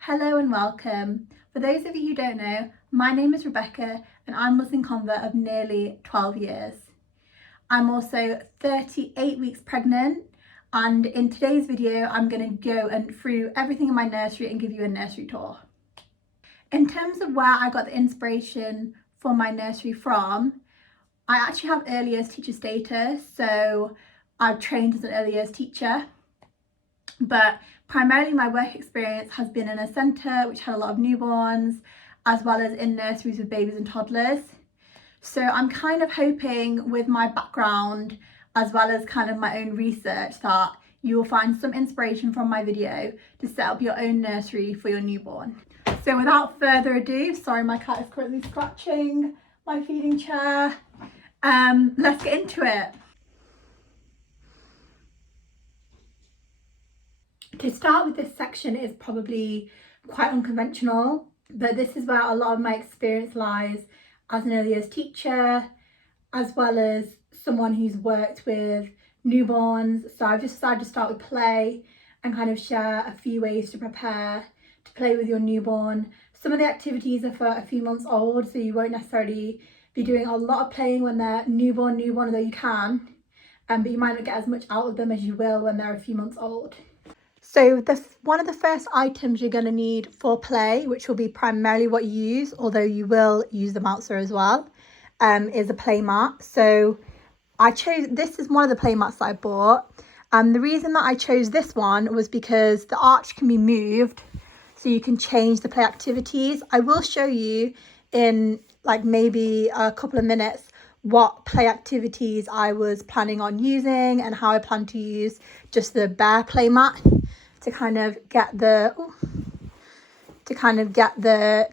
Hello and welcome. For those of you who don't know, my name is Rebecca and I'm a Muslim convert of nearly 12 years. I'm also 38 weeks pregnant, and in today's video I'm going to go through everything in my nursery and give you a nursery tour. In terms of where I got the inspiration for my nursery from, I actually have early years teacher status, so I've trained as an early years teacher. But primarily my work experience has been in a centre which had a lot of newborns, as well as in nurseries with babies and toddlers. So I'm kind of hoping with my background, as well as kind of my own research, that you will find some inspiration from my video to set up your own nursery for your newborn. So without further ado, sorry my cat is currently scratching my feeding chair, let's get into it. To start with, this section is probably quite unconventional, but this is where a lot of my experience lies as an early years teacher, as well as someone who's worked with newborns. So I've just decided to start with play and kind of share a few ways to prepare to play with your newborn. Some of the activities are for a few months old, so you won't necessarily be doing a lot of playing when they're newborn, although you can, but you might not get as much out of them as you will when they're a few months old. So one of the first items you're going to need for play, which will be primarily what you use, although you will use the bouncer as well, is a play mat. So this is one of the play mats that I bought. And the reason that I chose this one was because the arch can be moved, so you can change the play activities. I will show you in like maybe a couple of minutes what play activities I was planning on using and how I plan to use just the bare play mat to kind of get the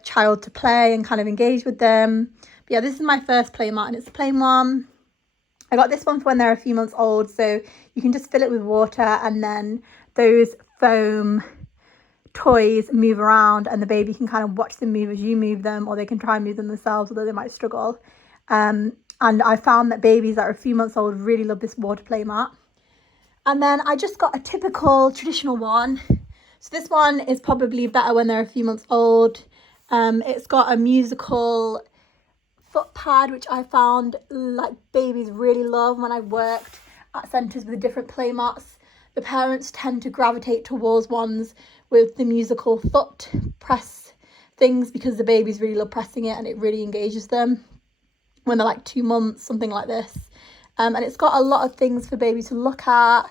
child to play and kind of engage with them. But yeah, this is my first play mat and it's a plain one. I got this one for when they're a few months old, so you can just fill it with water and then those foam toys move around and the baby can kind of watch them move as you move them, or they can try and move them themselves, although they might struggle. And I found that babies that are a few months old really love this water play mat. And then I just got a typical traditional one. So this one is probably better when they're a few months old. It's got a musical foot pad, which I found like babies really love. When I worked at centres with different play mats, the parents tend to gravitate towards ones with the musical foot press things because the babies really love pressing it and it really engages them when they're like 2 months, something like this. And it's got a lot of things for babies to look at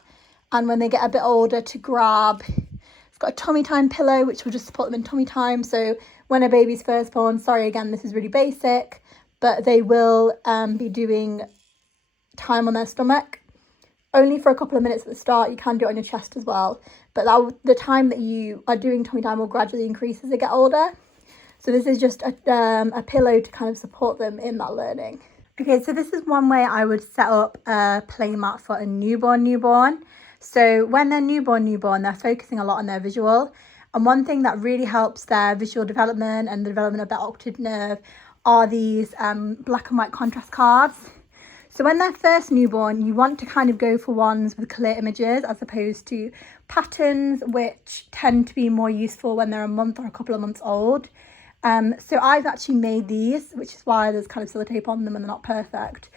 and when they get a bit older to grab. It's got a tummy time pillow, which will just support them in tummy time. So when a baby's first born, sorry again, this is really basic, but they will be doing time on their stomach. Only for a couple of minutes at the start. You can do it on your chest as well, but the time that you are doing tummy time will gradually increase as they get older. So this is just a pillow to kind of support them in that learning. Okay, so this is one way I would set up a play mat for a newborn. So when they're newborn, they're focusing a lot on their visual. And one thing that really helps their visual development and the development of their optic nerve are these black and white contrast cards. So when they're first newborn, you want to kind of go for ones with clear images as opposed to patterns, which tend to be more useful when they're a month or a couple of months old. So I've actually made these, which is why there's kind of sellotape on them and they're not perfect.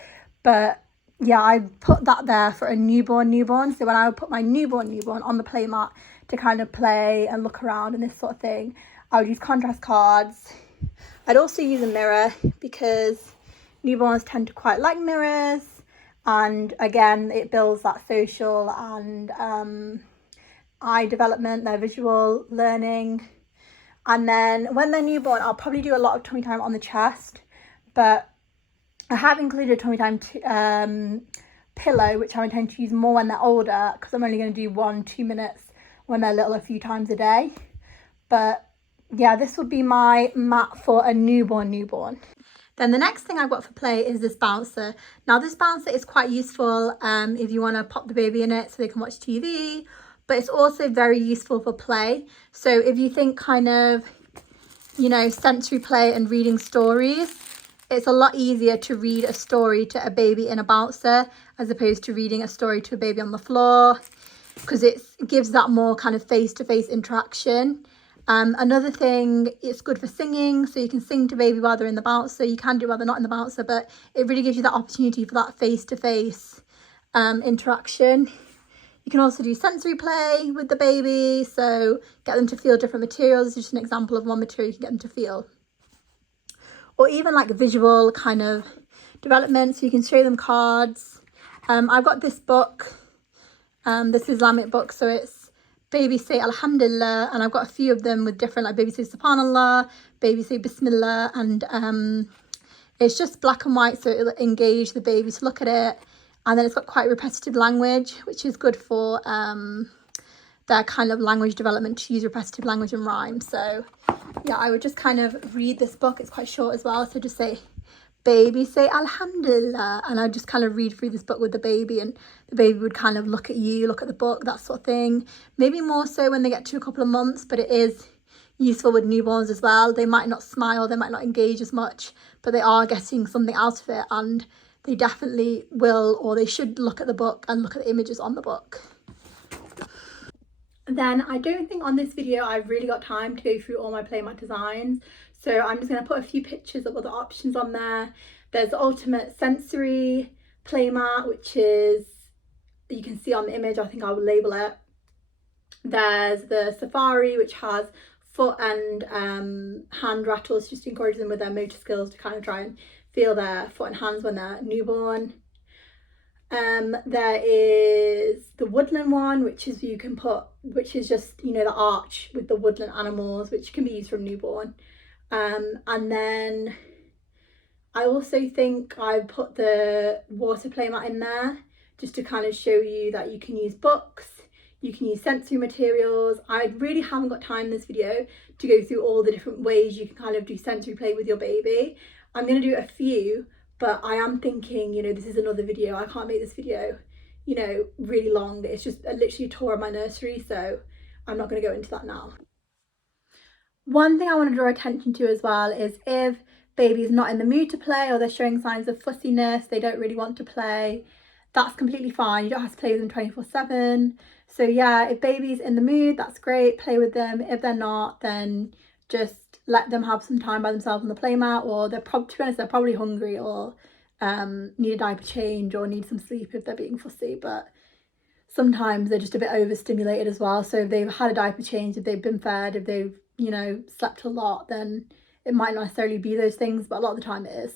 But yeah, I put that there for a newborn. So when I would put my newborn on the play mat to kind of play and look around and this sort of thing, I would use contrast cards. I'd also use a mirror because newborns tend to quite like mirrors. And again, it builds that social and eye development, their visual learning. And then when they're newborn, I'll probably do a lot of tummy time on the chest, but I have included a tummy time pillow, which I intend to use more when they're older, because I'm only going to do 1-2 minutes when they're little a few times a day. But yeah, this would be my mat for a newborn. Then the next thing I've got for play is this bouncer. Now this bouncer is quite useful if you want to pop the baby in it so they can watch TV, but it's also very useful for play. So if you think kind of, sensory play and reading stories, it's a lot easier to read a story to a baby in a bouncer as opposed to reading a story to a baby on the floor, because it gives that more kind of face-to-face interaction. Another thing, it's good for singing, so you can sing to baby while they're in the bouncer. You can do while they're not in the bouncer, but it really gives you that opportunity for that face-to-face interaction. You can also do sensory play with the baby, so get them to feel different materials. This is just an example of one material you can get them to feel. Or even like visual kind of development, so you can show them cards. I've got this book, this Islamic book, so it's Baby Say Alhamdulillah, and I've got a few of them with different, like Baby Say Subhanallah, Baby Say Bismillah, and it's just black and white, so it'll engage the baby to look at it. And then it's got quite repetitive language, which is good for their kind of language development, to use repetitive language and rhyme. So yeah, I would just kind of read this book. It's quite short as well, so just say Baby Say Alhamdulillah, and I just kind of read through this book with the baby, and the baby would kind of look at you, look at the book, that sort of thing. Maybe more so when they get to a couple of months, but it is useful with newborns as well. They might not smile, they might not engage as much, but they are getting something out of it, and they definitely will, or they should, look at the book and look at the images on the book. Then I don't think on this video I've really got time to go through all my playmat designs, so I'm just going to put a few pictures of other options on there. There's the ultimate sensory playmat, which is, you can see on the image, I think I will label it. There's the safari, which has foot and hand rattles, just to encourage them with their motor skills to kind of try and feel their foot and hands when they're newborn. There is the woodland one, which is you can put, which is just, you know, the arch with the woodland animals, which can be used from newborn. And then I also think I put the water playmat in there just to kind of show you that you can use books, you can use sensory materials. I really haven't got time in this video to go through all the different ways you can kind of do sensory play with your baby. I'm going to do a few, but I am thinking, you know, this is another video. I can't make this video, you know, really long. It's just literally a tour of my nursery, so I'm not going to go into that now. One thing I want to draw attention to as well is if baby's not in the mood to play, or they're showing signs of fussiness, they don't really want to play, that's completely fine. You don't have to play with them 24/7. So yeah, if baby's in the mood, that's great, play with them. If they're not, then just let them have some time by themselves on the playmat, or to be honest, they're probably hungry, or need a diaper change, or need some sleep if they're being fussy. But sometimes they're just a bit overstimulated as well. So if they've had a diaper change, if they've been fed, if they've, you know, slept a lot, then it might not necessarily be those things, but a lot of the time it is.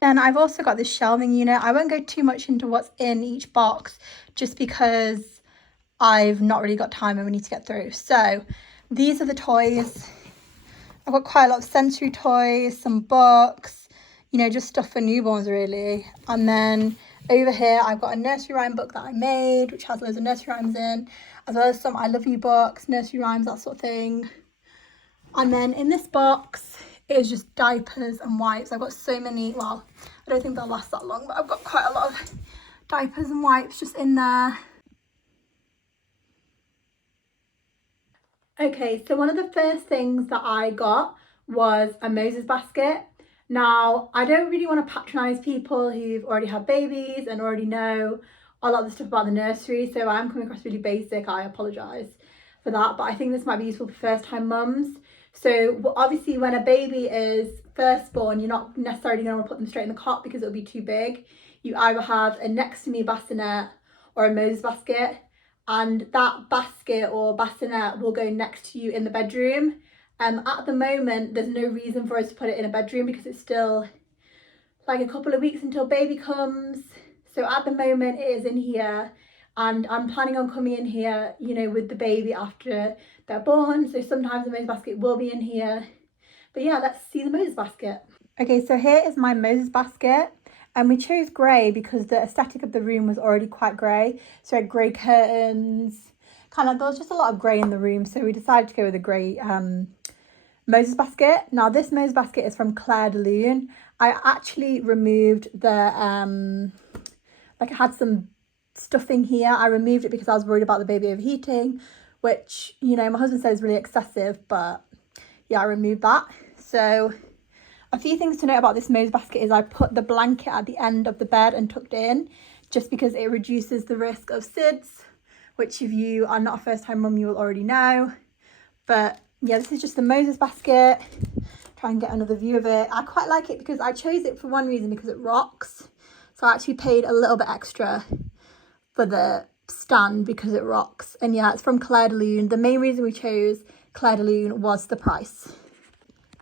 Then I've also got this shelving unit. I won't go too much into what's in each box, just because I've not really got time and we need to get through. So these are the toys. I've got quite a lot of sensory toys, some books, you know, just stuff for newborns really. And then over here I've got a nursery rhyme book that I made, which has loads of nursery rhymes in, as well as some I love you books, nursery rhymes, that sort of thing. And then in this box is just diapers and wipes. I've got so many, well, I don't think they'll last that long, but I've got quite a lot of diapers and wipes just in there. Okay, so one of the first things that I got was a Moses basket. Now, I don't really want to patronise people who've already had babies and already know a lot of the stuff about the nursery, so I'm coming across really basic. I apologise for that, but I think this might be useful for first-time mums. So obviously when a baby is first born, you're not necessarily going to want to put them straight in the cot because it'll be too big. You either have a next to me bassinet or a Moses basket, and that basket or bassinet will go next to you in the bedroom. At the moment, there's no reason for us to put it in a bedroom because it's still like a couple of weeks until baby comes. So at the moment it is in here, and I'm planning on coming in here, you know, with the baby after they're born. So sometimes the Moses basket will be in here. But yeah, let's see the Moses basket. Okay, so here is my Moses basket. And we chose grey because the aesthetic of the room was already quite grey. So I had grey curtains, kind of, there was just a lot of grey in the room. So we decided to go with a grey Moses basket. Now this Moses basket is from Claire de Lune. I actually removed the, like I had some stuffing here. I removed it because I was worried about the baby overheating, which, you know, my husband said is really excessive, but yeah, I removed that. So a few things to note about this Moses basket is I put the blanket at the end of the bed and tucked it in, just because it reduces the risk of SIDS, which if you are not a first time mum, you will already know. But Yeah, this is just the Moses basket. Try and get another view of it. I quite like it because I chose it for one reason, because it rocks. So I actually paid a little bit extra for the stand because it rocks. And yeah, it's from Claire de Lune. The main reason we chose Claire de Lune was the price.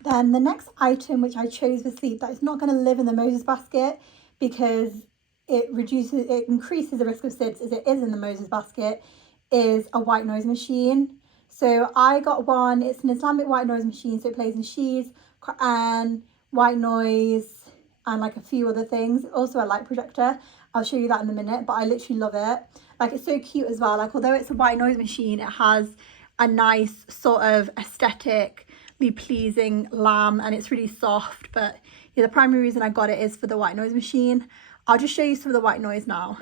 Then the next item which I chose for sleep that is not going to live in the Moses basket because it increases the risk of SIDS as it is in the Moses basket, is a white noise machine. So I got one. It's an Islamic white noise machine, so it plays nasheeds, Quran, white noise, and like a few other things. Also a light projector. I'll show you that in a minute, but I literally love it. Like, it's so cute as well. Like, although it's a white noise machine, it has a nice sort of aesthetically pleasing lamp, and it's really soft. But yeah, the primary reason I got it is for the white noise machine. I'll just show you some of the white noise now.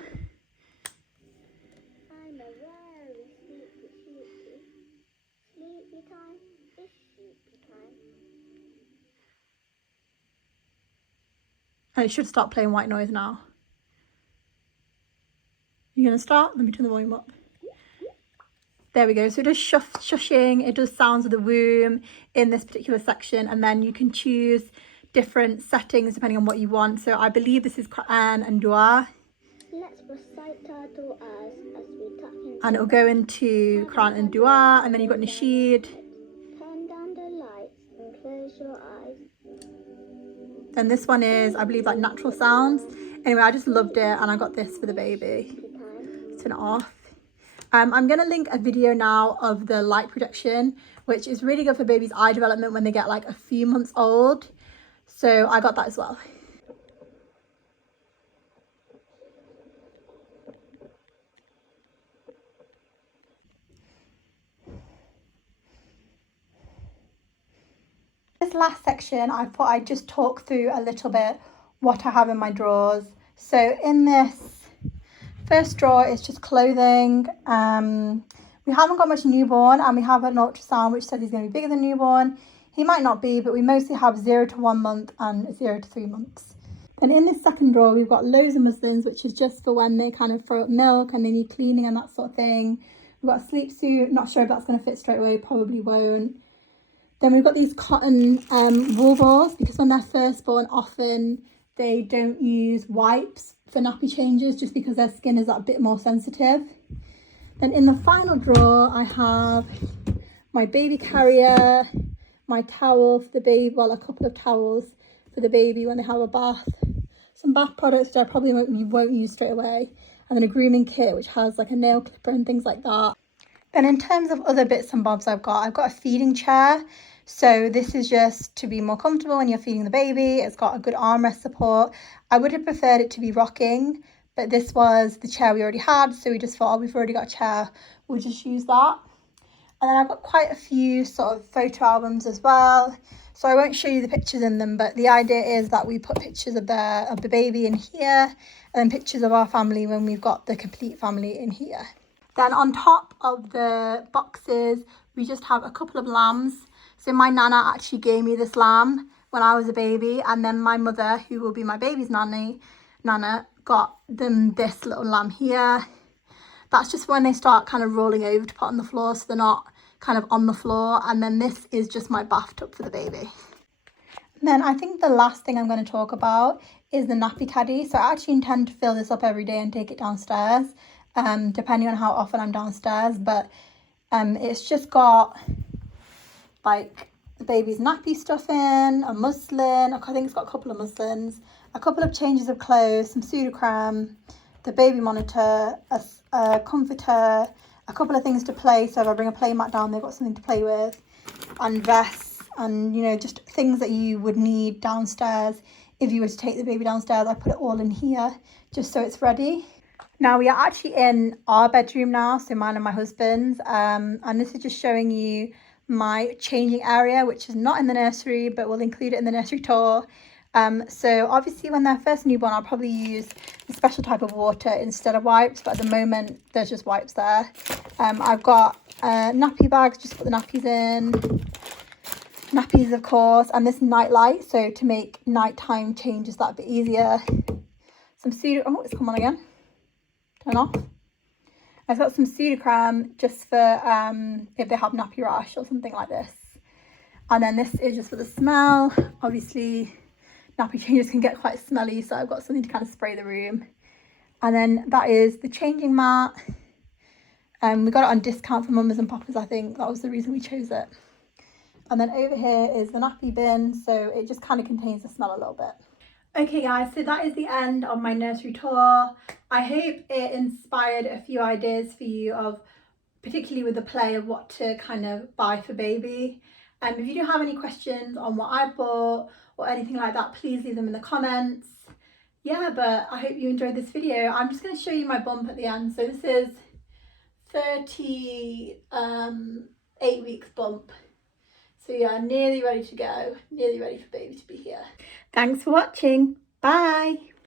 And it should start playing white noise now. You're going to start? Let me turn the volume up. There we go. So it does shushing, it does sounds of the womb in this particular section, and then you can choose different settings depending on what you want. So I believe this is Quran and Dua. Let's recite our du'as as we tap into, and it will go into Quran and Dua, and then you've got Nasheed. Turn down the lights and close your eyes. Then this one is, I believe, like natural sounds. Anyway, I just loved it, and I got this for the baby. Turn it off. I'm going to link a video now of the light projection, which is really good for babies' eye development when they get like a few months old. So I got that as well. This last section, I thought I'd just talk through a little bit what I have in my drawers. So in this first drawer is just clothing. We haven't got much newborn, and we have an ultrasound which says he's going to be bigger than newborn. He might not be, but we mostly have 0 to 1 month and 0 to 3 months. Then in this second drawer, we've got loads of muslins, which is just for when they kind of throw up milk and they need cleaning and that sort of thing. We've got a sleep suit. Not sure if that's going to fit straight away, probably won't. Then we've got these cotton wool balls, because when they're first born, often they don't use wipes for nappy changes just because their skin is that bit more sensitive. Then in the final drawer, I have my baby carrier, my towel for the baby, well, a couple of towels for the baby when they have a bath, some bath products that I probably won't use straight away, and then a grooming kit which has like a nail clipper and things like that. Then in terms of other bits and bobs I've got a feeding chair. So this is just to be more comfortable when you're feeding the baby. It's got a good armrest support. I would have preferred it to be rocking, but this was the chair we already had. So we just thought, oh, we've already got a chair, we'll just use that. And then I've got quite a few sort of photo albums as well. So I won't show you the pictures in them, but the idea is that we put pictures of the baby in here, and then pictures of our family when we've got the complete family in here. Then on top of the boxes, we just have a couple of lambs. So my nana actually gave me this lamb when I was a baby, and then my mother, who will be my baby's nana, got them this little lamb here. That's just when they start kind of rolling over to put on the floor, so they're not kind of on the floor. And then this is just my bathtub for the baby. And then I think the last thing I'm going to talk about is the nappy caddy. So I actually intend to fill this up every day and take it downstairs, depending on how often I'm downstairs. But it's just got like the baby's nappy stuff in, a muslin, I think it's got a couple of muslins, a couple of changes of clothes, some pseudocreme, the baby monitor, a comforter, a couple of things to play. So if I bring a play mat down, they've got something to play with, and vests, and you know, just things that you would need downstairs if you were to take the baby downstairs. I put it all in here just so it's ready. Now we are actually in our bedroom now, so mine and my husband's, and this is just showing you my changing area, which is not in the nursery, but we'll include it in the nursery tour. So obviously when they're first newborn, I'll probably use a special type of water instead of wipes, but at the moment there's just wipes there. I've got nappy bags just to put the nappies in, nappies of course, and this night light, so to make nighttime changes that bit easier. Some oh, it's come on again, turn off. I've got some pseudocreme just for if they have nappy rash or something like this. And then this is just for the smell. Obviously, nappy changes can get quite smelly, so I've got something to kind of spray the room. And then that is the changing mat. We got it on discount for Mamas and Papas, I think. That was the reason we chose it. And then over here is the nappy bin, so it just kind of contains the smell a little bit. Okay guys, so that is the end of my nursery tour. I hope it inspired a few ideas for you of, particularly with the play, of what to kind of buy for baby. If you do have any questions on what I bought or anything like that, please leave them in the comments. Yeah, but I hope you enjoyed this video. I'm just going to show you my bump at the end. So this is 38 weeks bump. So yeah, nearly ready to go, nearly ready for baby to be here. Thanks for watching. Bye.